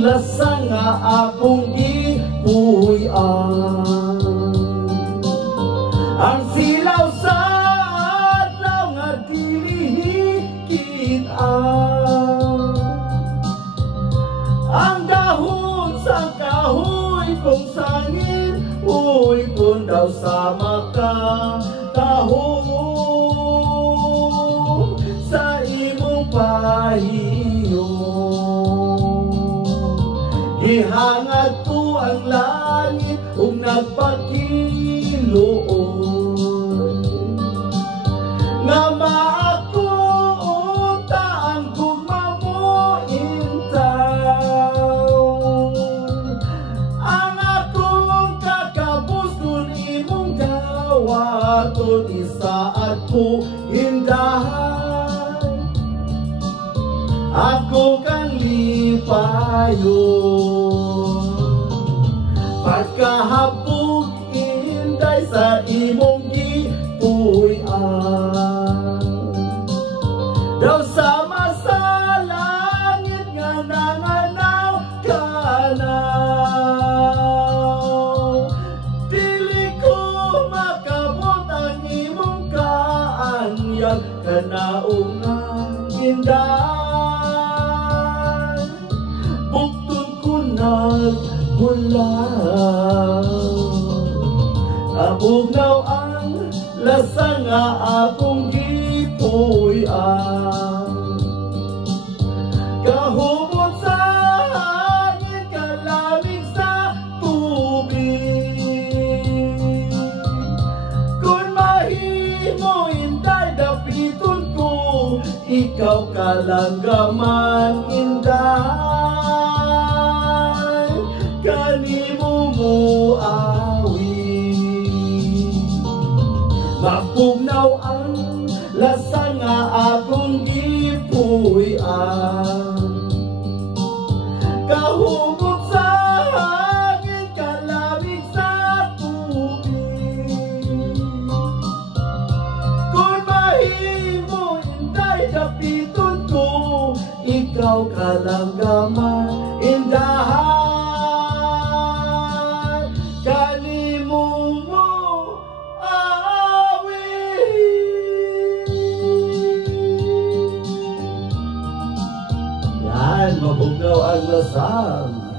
lasang nga akong gipuy-an. Ang silaw sa adlaw nga dilihikit-an, ang dahon sa kahoy kung sangin, uy kung daw sama ka tahong sa imong pahiyo. Ihangad ko ang langit ug nagpakiluoy, nga maakunta ang gugma mo intaw. Ang akong kakabuston imong gawaton, isaad ko hindahan, ako kang lipayon. Pagkahapog inday sa imong gipuy-an, daw sama sa langit nga nanganaw kanaw. Dili ko makabot ang imong kaanyag, kanaong ang inday. Bugtong ko nagbulag, abugnaw ang lasang nga akong gipuy-an. Kahumot sa hangin, kalamig sa tubig. Kung mahimo inday, dapiton ko ikaw kalanggaman inday. Kanimo mo mapugnaw ang lasang nga akong gipuy-an. Kahumot sa hangin, kalamig sa tubig. Kung mahimo inday, dapiton ko ikaw kalanggaman indahan. Mabugnaw ang lasang